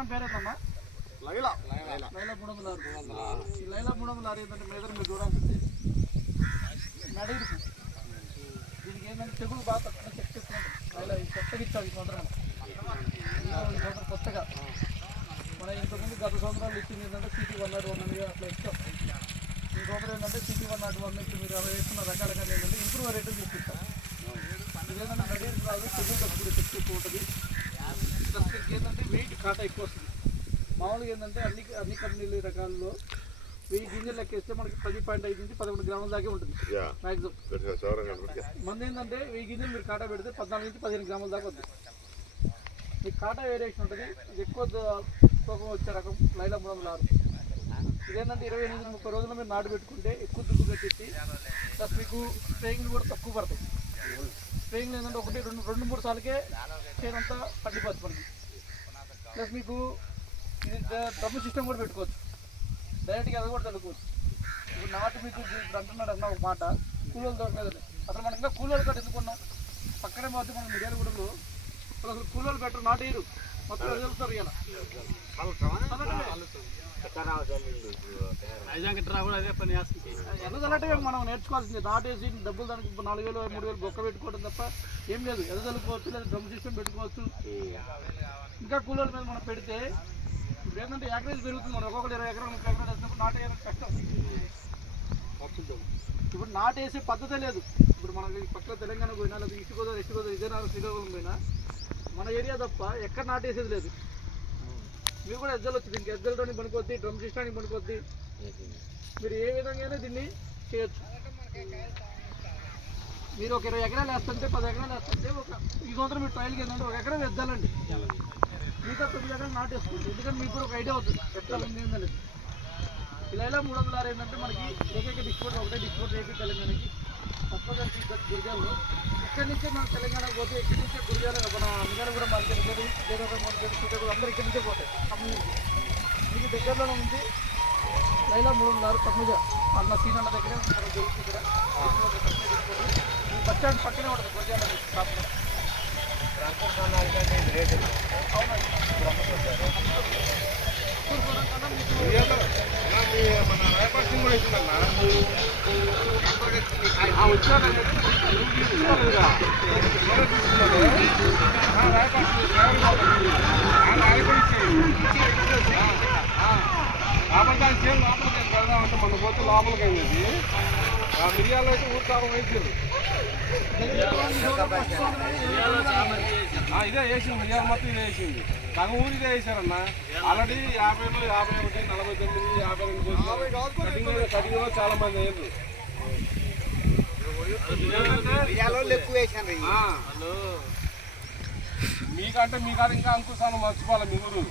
Item పేరేంటమ్మా? లైలా 306. ఈ లైలా 306 ఏంటంటే మీ ఎదురు మీరు చూడాల్సింది నడిరుపు. దీనికి ఏంటంటే తెగులు బాగా తక్కువ చెక్ చేసుకుంటాం. లైలా కొత్తగా ఇచ్చావు ఈ సంవత్సరం, కొత్తగా. మన ఇంతకుముందు గత సంవత్సరాలు ఇచ్చింది ఏంటంటే సిటీ 101 అట్లా ఇచ్చాం. ఈ సంవత్సరం ఏంటంటే సిటీ 101 ఇప్పుడు మీరు అలా వేసుకున్న రకాలుగా ఏంటంటే ఇంప్రూవ్ రేట్లు తీసుకుంటాం. ఇదేంటంటే నడిరుపు రాదు, తెగులు తక్కువ చెక్ ఎక్కువ ఉంటుంది. దీనికి ఏంటంటే వెయిట్ కాటా ఎక్కువ వస్తుంది. మామూలుగా ఏంటంటే అన్ని కంపెనీలు రకాల్లో 1000 గింజలు లెక్కేస్తే మనకి 10.5 నుంచి 11 గ్రాముల దాకే ఉంటుంది మ్యాక్సిమం. మంది ఏంటంటే 1000 గింజలు మీరు కాటా పెడితే 14 నుంచి 15 గ్రాముల దాకా వస్తుంది. మీకు కాటా వేరియేషన్ ఉంటుంది. ఇది ఎక్కువ తూకం వచ్చే రకం లైలా 306. ఇదేంటంటే 28-30 రోజులు మీరు నాటు పెట్టుకుంటే ఎక్కువ దుక్కు కట్టేసి ప్లస్ మీకు స్ప్రేయింగ్ కూడా తక్కువ పడతాయి. స్ప్రేయింగ్ ఏంటంటే 1-2-3 సార్లకే చేనంతా పండిపోతుంది మనకి. ప్లస్ మీకు ఇది డ్రమ్ సిస్టమ్ కూడా పెట్టుకోవచ్చు, డైరెక్ట్గా అది కూడా చదువుకోవచ్చు. ఇప్పుడు నాటు మీకు ఇప్పుడు అంటున్నాడు అన్న ఒక మాట, కూలీలు దొరకలేదని. అసలు మనం ఇంకా కూలీలు కట్ట ఎందుకున్నాం? పక్కనే పోతే మనం మిడియాల కూడా అసలు కూలీలు పెట్టరు, నాటు వేయరు, మొత్తం వదులుతారు. ఇలా ఎదగలంటే మనం నేర్చుకోవాల్సింది. నాటు వేసి డబ్బులు దానికి 4000-3000 బొక్క పెట్టుకోవడం తప్ప ఏం లేదు. ఎదగలుకోవచ్చు, లేదా డ్రమ్ సిస్టమ్ పెట్టుకోవచ్చు. ఇంకా కూలీల మీద మనం పెడితే ఇప్పుడు ఏంటంటే ఎకరేజ్ పెరుగుతుంది. మనం ఒక్కొక్కరు 20 ఎకరాలు 30 ఎకరాలు వేసినప్పుడు నాటు వేయడం కష్టం. ఇప్పుడు నాటు వేసే పద్ధతే లేదు. ఇప్పుడు మనకి పక్కన తెలంగాణ పోయినా, లేదా ఈస్ట్ గోదావరి విజయనగరం శ్రీకాకుళం పోయినా మన ఏరియా తప్ప ఎక్కడ నాటు వేసేది లేదు. మీరు కూడా ఎజ్జలు వచ్చి దీనికి ఎజ్జలతోని పనికొద్ది, డ్రమ్ సిస్టానికి పనికొద్ది. మీరు ఏ విధంగానే దీన్ని చేయొచ్చు. మీరు ఒక 20 ఎకరాలు వేస్తుంటే 10 ఎకరాలు వేస్తుంటే ఈ సంవత్సరం మీరు ట్రయల్కి ఏంటంటే 1 ఎకరం ఎద్దాలండి, మిగతా 9 ఎకరాలు నాటేసుకోండి. ఎందుకంటే మీకు కూడా ఒక ఐడియా అవుతుంది ఎట్లా ఉంది ఏంటనేది. ఇలా 306 ఏంటంటే మనకి ఏకైక డిస్ట్రిబ్యూటర్ ఒకటే డిస్ట్రిబ్యూటర్ ఏపీ తెలంగాణకి తప్పనిసరి గురిజాల్లో. ఇక్కడి నుంచే మన తెలంగాణకు పోతే ఇక్కడి నుంచే గురిజాల మన మిగతా కూడా మార్కెట్ శ్రీకాకుళం అందరూ ఇక్కడి నుంచే పోతాయి. మీకు దగ్గరలోనే ఉంది లైలా 306 తమ్ముజ అన్న సీనన్న దగ్గర జరుగుతుంది. బస్ స్టాండ్ పక్కనే ఉంటుంది గురిజాల షాప్. లోపలికి మన పోతే లోపలికి అయింది. మిరియాలు అయితే ఊరు కారం వేసింది. ఇదే వేసింది, మిరియాలు మొత్తం ఇదే వేసింది. సగం ఊరు ఇదే వేసారన్న. ఆల్రెడీ 50, 51, 49, 52 కటింగ్లో చాలా మంది అయ్యారు. మీకంటే ఇంకా అంకుశాన్ని మర్చిపోవాలి మీ ఊరు.